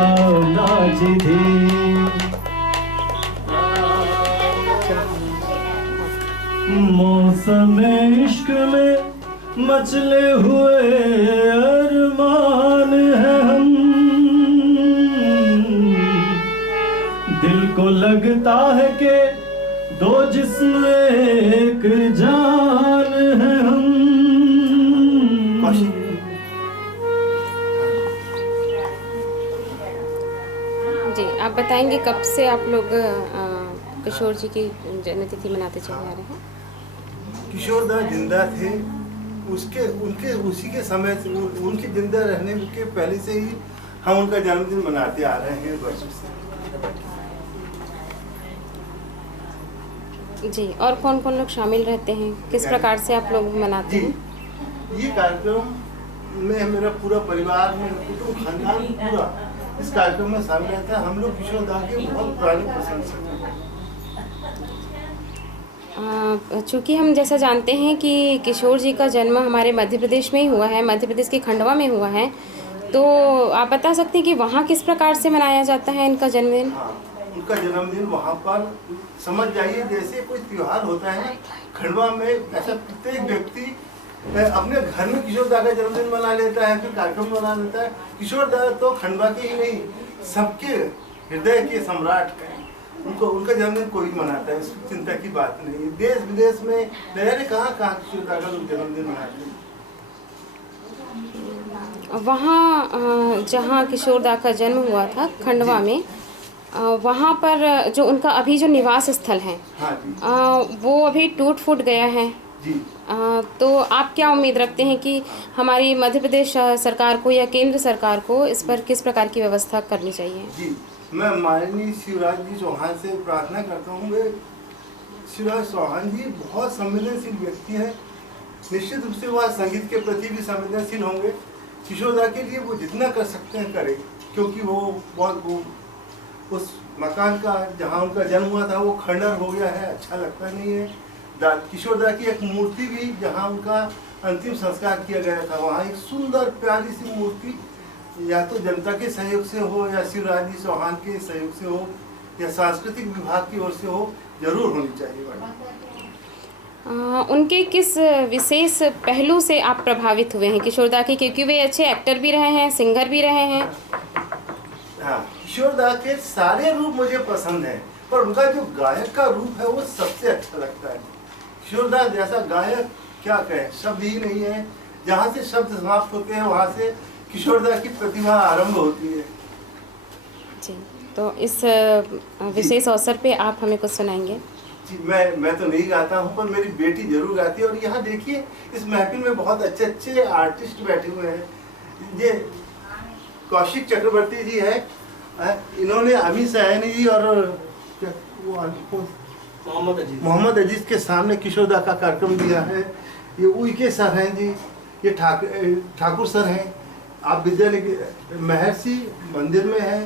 नाची थी मौसम इश्क में मचले हुए अरमान है हम, दिल को लगता है कि दो जिस्म एक जान है हम। जी, आप बताएंगे कब से आप लोग किशोर जी की जन्मतिथि मनाते चले आ रहे हैं? किशोरदा जिंदा थे उनके उसी के समय से, उनके जिंदा रहने के पहले से ही हम उनका जन्मदिन मनाते आ रहे हैं वर्षों से। जी, और कौन कौन लोग शामिल रहते हैं, किस प्रकार से आप लोग मनाते हैं? ये कार्यक्रम में मेरा पूरा परिवार, मेरा कुटुंब, खानदान पूरा इस कार्यक्रम में शामिल रहता है। हम लोग किशोरदा के बहुत पुराने प्रशंसक हैं। चूँकि हम जैसा जानते हैं कि किशोर जी का जन्म हमारे मध्य प्रदेश में ही हुआ है, मध्य प्रदेश के खंडवा में हुआ है, तो आप बता सकते हैं कि वहाँ किस प्रकार से मनाया जाता है इनका जन्मदिन? हाँ, उनका जन्मदिन वहाँ पर समझ जाइए जैसे कोई त्योहार होता है ना, खंडवा में ऐसा प्रत्येक व्यक्ति अपने घर में किशोरदा का जन्मदिन मना लेता है, फिर कार्यक्रम मना लेता है। किशोरदा तो खंडवा के ही नहीं, सबके हृदय के सम्राट हैं। उनका जन्मदिन कोई मनाता है, उसकी चिंता की बात नहीं है। देश विदेश में न कहाँ किशोरदा का लोग जन्मदिन मनाते हैं। वहाँ जहाँ किशोरदा का जन्म हुआ था खंडवा में, वहाँ पर जो उनका अभी जो निवास स्थल है, हाँ जी, वो अभी टूट फूट गया है जी। तो आप क्या उम्मीद रखते हैं कि हमारी मध्य प्रदेश सरकार को या केंद्र सरकार को इस पर किस प्रकार की व्यवस्था करनी चाहिए? जी, मैं माननीय शिवराज जी चौहान से प्रार्थना करता हूँ। वे शिवराज चौहान जी बहुत संवेदनशील व्यक्ति हैं। निश्चित रूप से वह संगीत के प्रति भी संवेदनशील होंगे। किशोरदा के लिए वो जितना कर सकते हैं करें, क्योंकि वो उस मकान का जहाँ उनका जन्म हुआ था वो खंडर हो गया है, अच्छा लगता नहीं है। किशोरदा की एक मूर्ति भी जहाँ उनका अंतिम संस्कार किया गया था, वहाँ एक सुंदर प्यारी सी मूर्ति या तो जनता के सहयोग से हो या शिवराज जी चौहान के सहयोग से हो या सांस्कृतिक विभाग की ओर से हो, जरूर होनी चाहिए। उनके किस विशेष पहलू से आप प्रभावित हुए हैं किशोरदा के? क्योंकि वे अच्छे एक्टर भी रहे हैं, सिंगर भी रहे हैं। हाँ, किशोरदा के सारे रूप मुझे पसंद हैं, पर उनका जो गायक का रूप है वो सबसे अच्छा लगता है। किशोरदा जैसा गायक क्या कहें, शब्द ही नहीं है। जहाँ से शब्द समाप्त होते हैं वहाँ से किशोरदा की प्रतिभा आरंभ होती है। जी, तो इस विशेष अवसर पे आप हमें कुछ सुनाएंगे? जी, मैं तो नहीं गाता हूँ, पर मेरी बेटी जरूर गाती है। और यहाँ देखिए इस महफिल में बहुत अच्छे अच्छे आर्टिस्ट बैठे हुए हैं। ये कौशिक चक्रवर्ती जी है, इन्होंने अमी सयानी जी और मोहम्मद अजीज के सामने किशोरदा का कार्यक्रम दिया है। ये उइके सर हैं जी, ये ठाकुर सर हैं। आप विद्यालय के महर्षि मंदिर में है,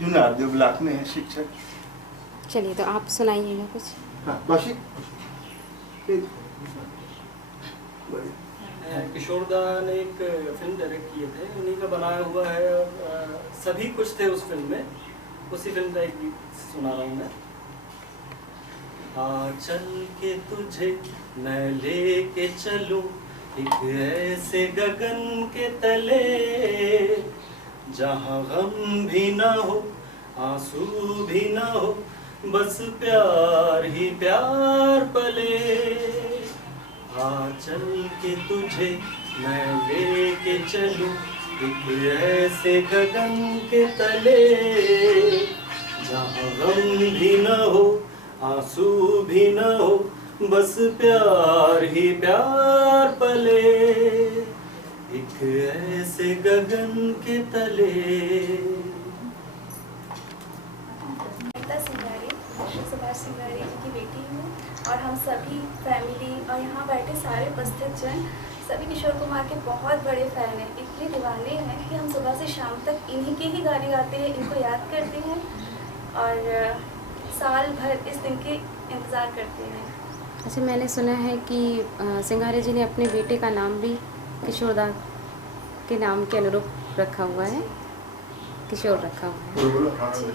जुनारदेव ब्लॉक में है शिक्षक। चलिए, तो आप सुनाइएगा कुछ। हाँ, कौशिक। किशोरदा ने एक फिल्म डायरेक्ट किए थे, उन्हीं का बनाया हुआ है और सभी कुछ थे उस फिल्म में। उसी फिल्म का एक गीत सुना रहा हूँ मैं। आ चल के तुझे मैं लेके चलूं एक ऐसे गगन के तले, जहाँ गम भी ना हो आंसू भी ना हो, बस प्यार ही प्यार पले। आ चल के तुझे मैं लेके चलूं एक ऐसे गगन के तले, जहाँ गम भी न हो आंसू भी न हो, बस प्यार ही प्यार पले, एक ऐसे गगन के तले। सुभाष सिंगारी जी की बेटी हूँ और हम सभी फैमिली और यहाँ बैठे सारे उपस्थित जन सभी किशोर कुमार के बहुत बड़े फ़ैन हैं। इतने दीवाने हैं कि हम सुबह से शाम तक इन्हीं के ही गाने गाते हैं, इनको याद करते हैं और साल भर इस दिन के इंतज़ार करते हैं। अच्छा, मैंने सुना है कि सिंगारे जी ने अपने बेटे का नाम भी किशोरदा के नाम के अनुरूप रखा हुआ है, किशोर रखा हुआ है।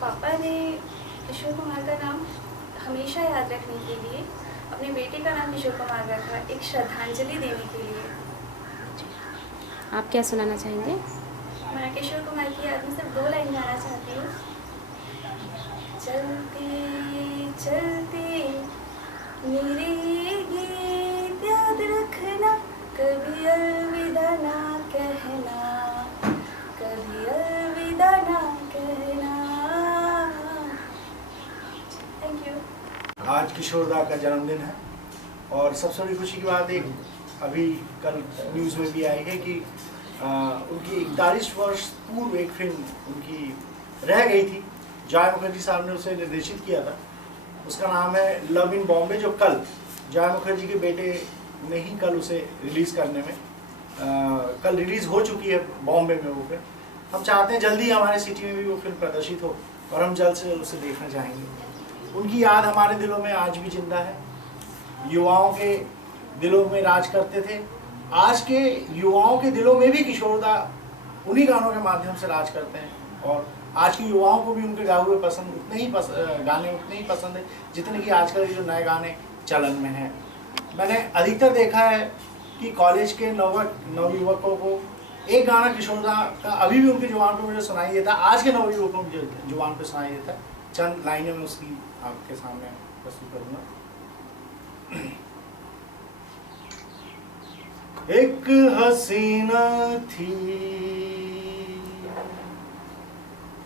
पापा ने किशोर कुमार का नाम हमेशा याद रखने के लिए अपने बेटे का नाम किशोर कुमार रखा, एक श्रद्धांजलि देने के लिए। आप क्या सुनाना चाहेंगे? मैं किशोर कुमार की याद में सिर्फ 2 लाइन गाना चाहती हूँ। चलते चलते मेरे ये गीत याद रखना, कभी अलविदा ना कहना, कभी अलविदा ना कहना। Thank you. आज किशोरदा का जन्मदिन है और सबसे बड़ी खुशी की बात एक अभी कल न्यूज़ में भी आई है कि उनकी 41 वर्ष पूर्व एक फिल्म उनकी रह गई थी। जय मुखर्जी साहब ने उसे निर्देशित किया था। उसका नाम है लव इन बॉम्बे, जो कल जय मुखर्जी के बेटे ने ही कल उसे रिलीज़ करने में कल रिलीज़ हो चुकी है बॉम्बे में वो फिल्म। हम चाहते हैं जल्दी हमारे सिटी में भी वो फिल्म प्रदर्शित हो और हम जल्द से जल्द उसे देखना चाहेंगे। उनकी याद हमारे दिलों में आज भी जिंदा है। युवाओं के दिलों में राज करते थे। आज के युवाओं के दिलों में भी किशोरदा उन्हीं गानों के माध्यम से राज करते हैं और आज के युवाओं को भी उनके गाए हुए गाने उतने ही पसंद है जितने कि आजकल के जो नए गाने चलन में हैं। मैंने अधिकतर देखा है कि कॉलेज के नवयुवकों को एक गाना किशोरदा का अभी भी उनके जुबान पर मुझे सुनाई देता, आज के नवयुवकों की जुबान पर सुनाई देता। चंद लाइनें में उसकी आपके सामने प्रस्तुत करूँगा। एक हसीना थी,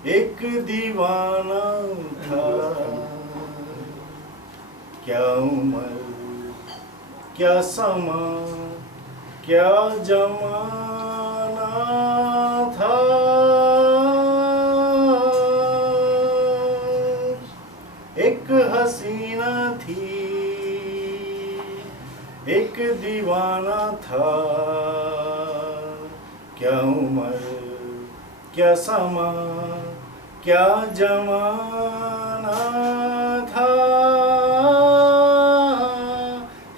एक दीवाना था, क्या उम्र क्या समा क्या जमाना था। एक हसीना थी, एक दीवाना था, क्या उम्र क्या समा क्या जमाना था।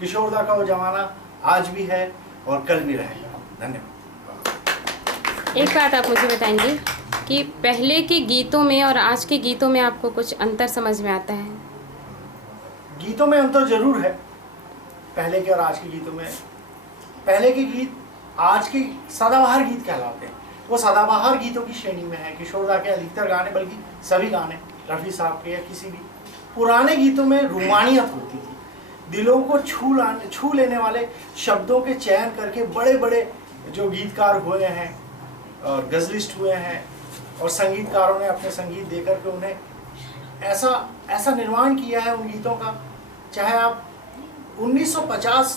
किशोरदा का वो जमाना आज भी है और कल भी रहेगा। धन्यवाद। एक बात आप मुझे बताएंगे कि पहले के गीतों में और आज के गीतों में आपको कुछ अंतर समझ में आता है? गीतों में अंतर जरूर है, पहले के और आज के गीतों में। पहले के गीत आज के सदाबहार गीत कहलाते हैं, वो सदाबहार गीतों की श्रेणी में है। किशोरदा के अधिकतर गाने, बल्कि सभी गाने, रफ़ी साहब के या किसी भी पुराने गीतों में रूमानियत होती थी। दिलों को छू लेने वाले शब्दों के चयन करके बड़े बड़े जो गीतकार हुए हैं और गज़लिस्ट हुए हैं और संगीतकारों ने अपने संगीत दे करके उन्हें ऐसा निर्माण किया है उन गीतों का। चाहे आप 1950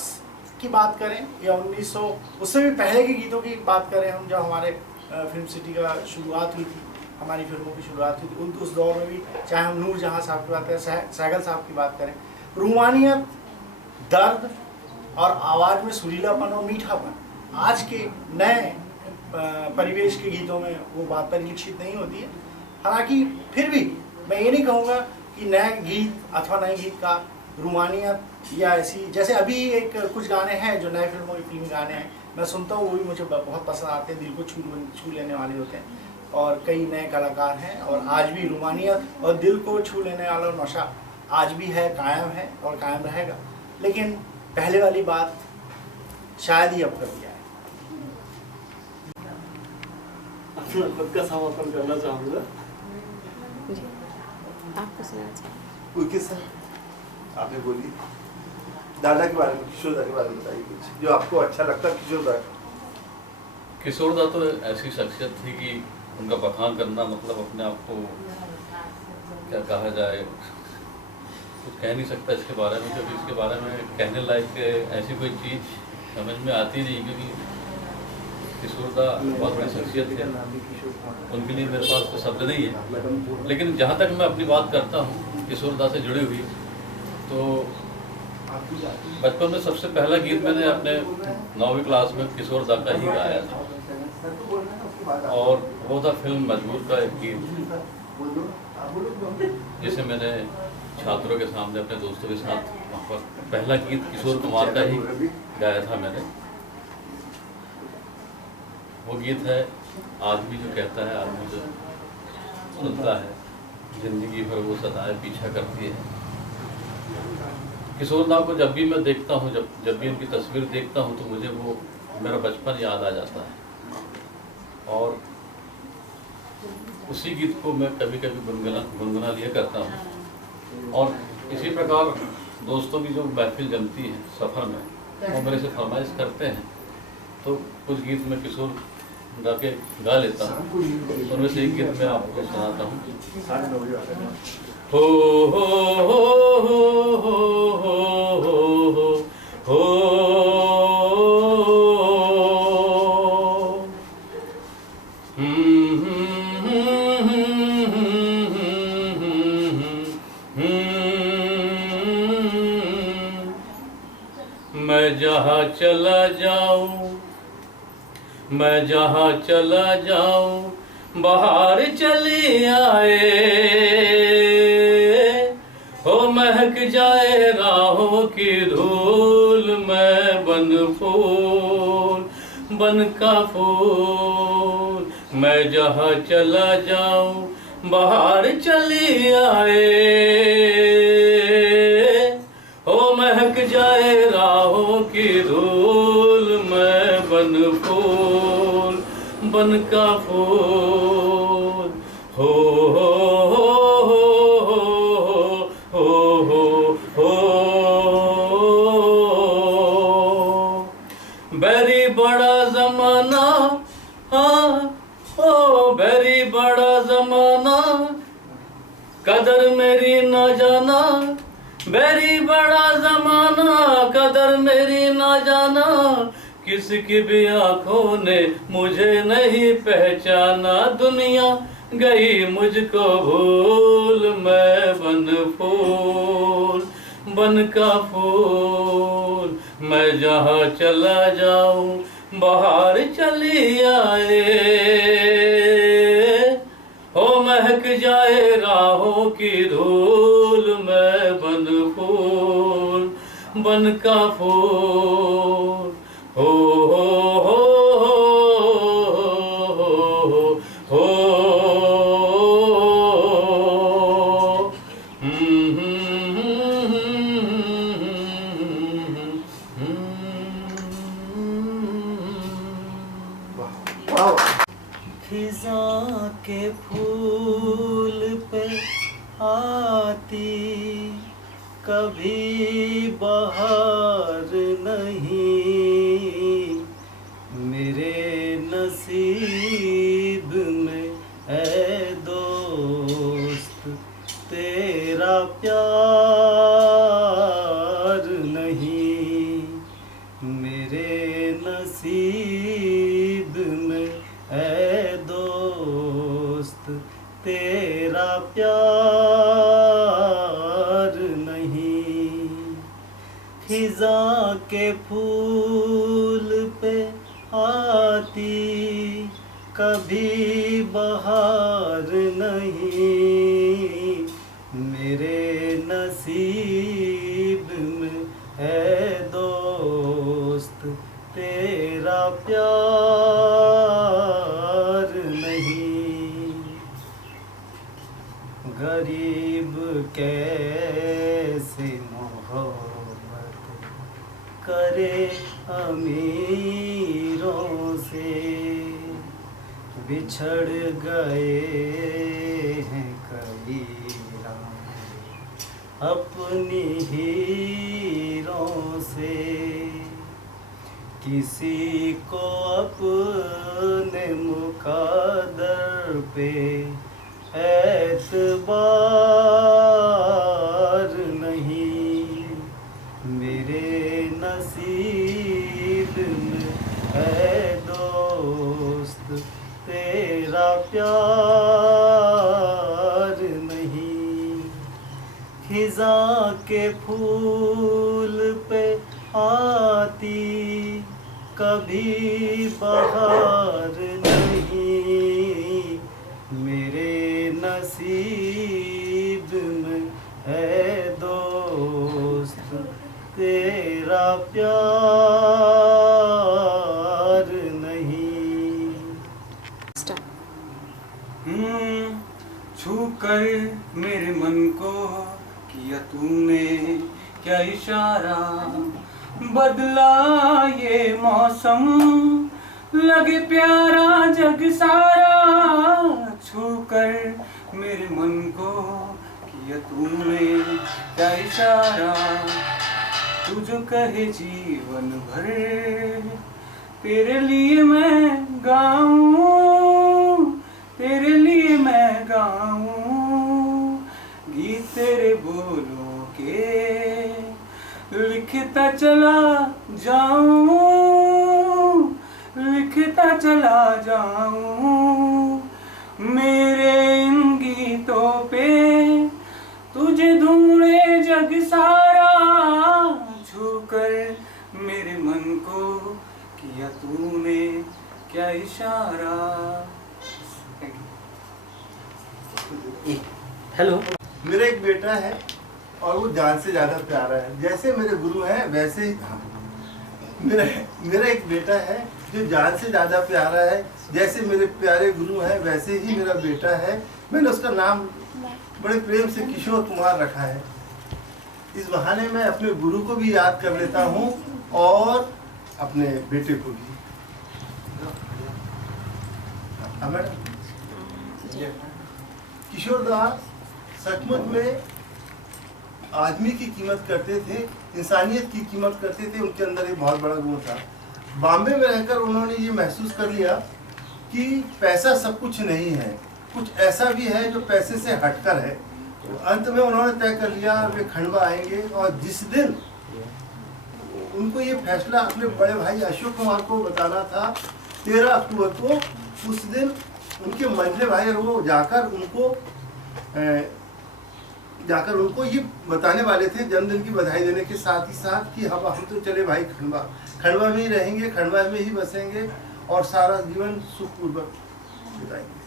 की बात करें या 1900 उससे भी पहले के गीतों की बात करें, हम जब हमारे फिल्म सिटी का शुरुआत हुई थी, हमारी फिल्मों की शुरुआत हुई थी, उस दौर में भी चाहे हम नूर जहाँ साहब की बात करें, सहगल साहब की बात करें, रूमानियत, दर्द और आवाज़ में सुरीलापन और मीठापन आज के नए परिवेश के गीतों में वो बात परिलक्षित नहीं होती है। हालांकि फिर भी मैं ये नहीं कहूँगा कि नए गीत अथवा नए गीत का रूमानियत या ऐसी, जैसे अभी एक कुछ गाने हैं जो नए फिल्मी गाने हैं, मैं सुनता हूँ, वो भी मुझे बहुत पसंद आते हैं, दिल को छू लेने वाले होते हैं और कई नए कलाकार हैं और आज भी रूमानियत और दिल को छू लेने वाला नशा आज भी है, कायम है और कायम रहेगा। लेकिन पहले वाली बात शायद ही अब कभी आए। अपना खुद का समापन करना चाहूँगा। आपको सुनाना चाहिए। कोई किस्सा आपने बोली दादा के बारे में, किशोरदा के बारे में बताइए कुछ जो आपको अच्छा लगता है किशोरदा का। किशोरदा तो ऐसी शख्सियत थी कि उनका बखान करना मतलब अपने आप को क्या कहा जाए, कुछ कह नहीं सकता इसके बारे में, क्योंकि इसके बारे में कहने लायक ऐसी कोई चीज़ समझ में आती नहीं, क्योंकि किशोरदा बहुत बड़ी शख्सियत है, उनके लिए मेरे पास तो शब्द नहीं है। लेकिन जहाँ तक मैं अपनी बात करता हूँ किशोरदा से जुड़ी हुई, तो बचपन में सबसे पहला गीत मैंने अपने 9वीं क्लास में किशोरदा का ही गाया था और वो था फिल्म मजबूर का एक गीत, जिसे मैंने छात्रों के सामने अपने दोस्तों के साथ वहाँ पर पहला गीत किशोर कुमार का ही गाया था मैंने। वो गीत है आदमी जो कहता है, आदमी जो सुनता है, जिंदगी भर वो सदाएं पीछा करती है। किशोर दा को जब भी मैं देखता हूँ, जब भी उनकी तस्वीर देखता हूँ, तो मुझे वो मेरा बचपन याद आ जाता है। और उसी गीत को मैं कभी कभी गुनगुना लिया करता हूँ। और इसी प्रकार दोस्तों की जो महफिल जमती है सफ़र में, वो मेरे से फरमाइश करते हैं, तो कुछ गीत मैं किशोर दा के गा लेता हूँ। उनमें से एक गीत मैं आपको सुनाता हूँ। हो हो हो हो हो हो हो मैं जहाँ चला जाऊँ, मैं जहाँ चला जाऊँ, बाहर चली आए, हो महक जाए राहों की धूल, मैं बन फूल, बन का फूल। मैं जहाँ चला जाऊँ, बाहर चली आए, हो महक जाए राहों की धूल, मैं बन फूल, बन का फूल। हो हो हो हो हो हो बैरी बड़ा जमाना, हाँ ओ बैरी बड़ा जमाना, कदर मेरी न जाना, बैरी बड़ा जमाना, कदर मेरी ना जाना, किसकी भी आंखों ने मुझे नहीं पहचाना। दुनिया गई मुझको भूल, मैं बन फूल, बन का फूल। मैं जहाँ चला जाऊँ, बाहर चली आए, हो महक जाए राहों की धूल, मैं बन फूल, बन का फूल। हो हो हो हो हो खिज़ां के फूल पे आती कभी बहार नहीं, मेरे नसीब में है दोस्त तेरा प्यार नहीं, मेरे नसीब में है दोस्त तेरा प्यार नहीं। खिज़ां के फूल पे आती कभी बहार नहीं, मेरे नसीब में है दोस्त तेरा प्यार नहीं। गरीब कैसे मोहब्बत करे अमीरों से, बिछड़ गए हैं कई राह अपनी हीरों से। किसी को अपने मुक़द्दर पे एतबार नहीं, मेरे नसीब में है दोस्त तेरा प्यार नहीं। खिज़ां के फूल पे आती कभी बहार नहीं, मेरे नसीब में है दोस्त तेरा प्यार नहीं। छू कर मेरे मन को किया तूने क्या इशारा, बदला ये मौसम लगे प्यारा जग सारा। छू कर मेरे मन को किया तूने क्या इशारा, तू जो कहे जीवन भर तेरे लिए मैं गाऊं, तेरे लिए मैं गाऊं गीत तेरे बोलों के लिखता चला जाऊं, लिखता चला जाऊं मेरे इन गीतों पे तुझे ढूंढे जग सारा। छू कर मेरे मन को किया तूने क्या इशारा। हेलो। मेरा एक बेटा है और वो जान से ज़्यादा प्यारा है, जैसे मेरे गुरु हैं वैसे ही मेरा एक बेटा है जो जान से ज़्यादा प्यारा है, जैसे मेरे प्यारे गुरु हैं वैसे ही मेरा बेटा है। मैंने उसका नाम बड़े प्रेम से किशोर कुमार रखा है। इस बहाने मैं अपने गुरु को भी याद कर लेता हूँ और अपने बेटे को भी। किशोर दास सचमुच में आदमी की कीमत करते थे, इंसानियत की कीमत करते थे। उनके अंदर एक बहुत बड़ा गुण था। बॉम्बे में रहकर उन्होंने ये महसूस कर लिया कि पैसा सब कुछ नहीं है, कुछ ऐसा भी है जो पैसे से हटकर है। तो अंत में उन्होंने तय कर लिया वे खंडवा आएंगे, और जिस दिन उनको ये फैसला अपने बड़े भाई अशोक कुमार को बताना था 13 अक्टूबर को, उस दिन उनके मंझले भाई वो जाकर उनको ये बताने वाले थे, जन्मदिन की बधाई देने के साथ ही साथ कि हम तो चले भाई खंडवा में ही रहेंगे, खंडवा में ही बसेंगे और सारा जीवन सुखपूर्वक बिताएंगे।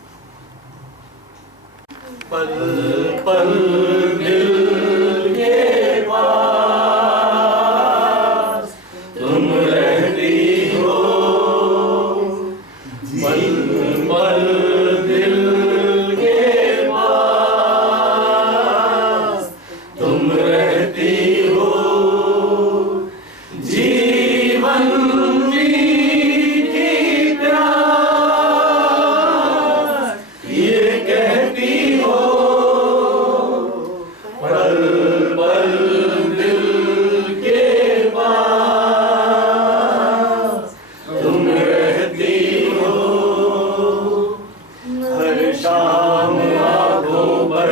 पल पल दिल के पास तुम रहती हो, पल पल दिल के पास तुम रहती हो, जीवन मीठी प्यास ये कहती हो, पल पल दिल के पास तुम रहती हो। हर शाम आँखों पर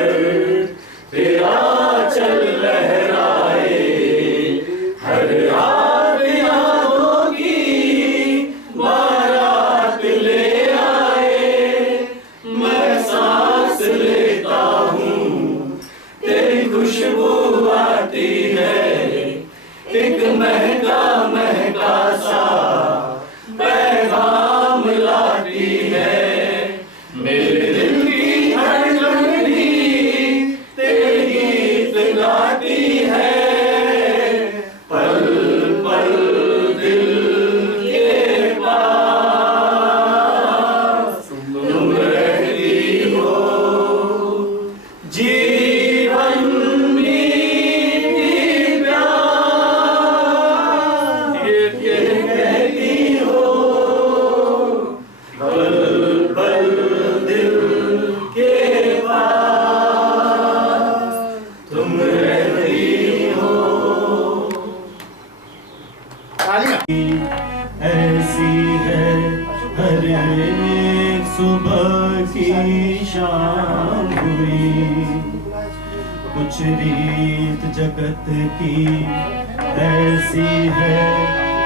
तेरा चल लहराए, हर रात यादों की बारात ले आए। मैं सांस लेता हूँ तेरी खुशबू आती है, एक महका महका सा पैगाम लाती है। मेरे दिल की धड़कन भी तेरे गीत गाती है, पल पल दिल के पास तुम रहती हो, जीवन मीठी प्यास ये कहती हो, पल पल दिल के पास तुम रहती हो। ऐसी है हर एक सुबह की शाम हुई, कुछ रीत जगत की ऐसी है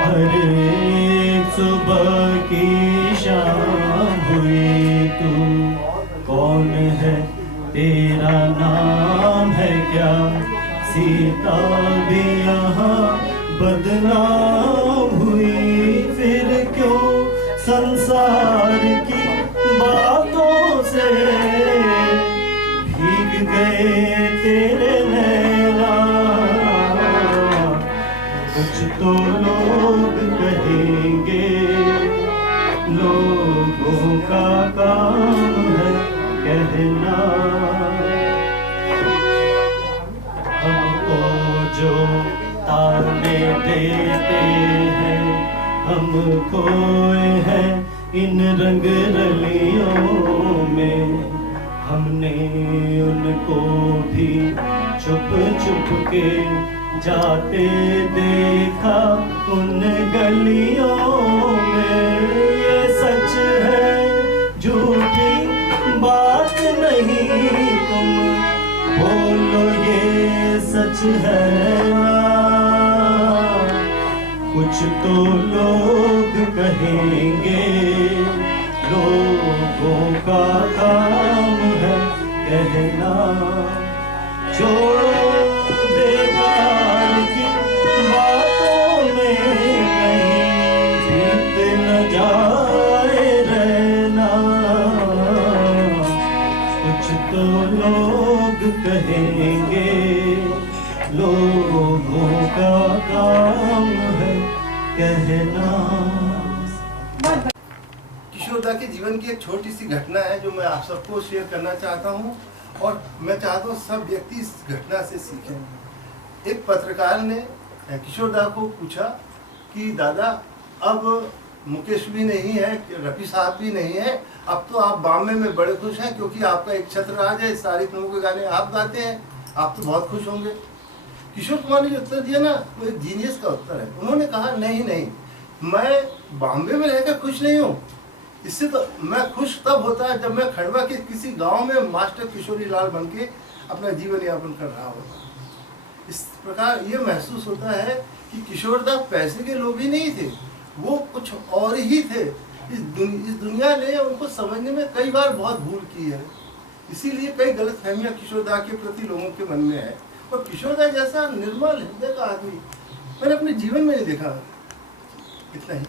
हर एक सुबह की शाम हुई। तू कौन है, तेरा नाम है क्या, सीता भी यहाँ बदनाम हुई। फिर क्यों संसार की बातों से भीग गए तेरे नैना। कुछ तो लोग कहेंगे लोगों का कहना। हमको जो ताने देते हैं, हम खोए हैं इन रंग रलियों में। हमने उनको भी छुप छुप के जाते देखा उन गलियों में। ये सच है झूठी बात नहीं, तुम बोलो ये सच है ना। कुछ तो लोग कहेंगे, लोगों का काम है कहना। छोड़ो बेकार की बातों में कहीं बीत न जाए रहना। कुछ तो लोग कहेंगे, लोगों का काम है कहना। किशोरदा के जीवन की एक छोटी सी घटना है जो मैं आप सबको शेयर करना चाहता हूँ, और मैं चाहता हूँ सब व्यक्ति इस घटना से सीखें। एक पत्रकार ने किशोरदा को पूछा कि दादा, अब मुकेश भी नहीं है, रफी साहब भी नहीं है, अब तो आप बॉम्बे में बड़े खुश हैं क्योंकि आपका एक छत्रराज है, सारी फिल्मों के गाने आप गाते हैं, आप तो बहुत खुश होंगे। किशोर कुमार ने जो उत्तर दिया ना, वो एक जीनियस का उत्तर है। उन्होंने कहा नहीं नहीं, मैं बॉम्बे में रहकर खुश नहीं हूँ। इससे तो मैं खुश तब होता है जब मैं खंडवा के किसी गांव में मास्टर किशोरी लाल बन के अपना जीवन यापन कर रहा होता। इस प्रकार ये महसूस होता है कि किशोरदा पैसे के लोभी नहीं थे, वो कुछ और ही थे। इस दुनिया ने उनको समझने में कई बार बहुत भूल की है, इसीलिए कई गलतफहमियां किशोरदा के प्रति लोगों के मन में है। और किशोरदा जैसा निर्मल हृदय का आदमी मैंने अपने जीवन में नहीं देखा। इतना ही।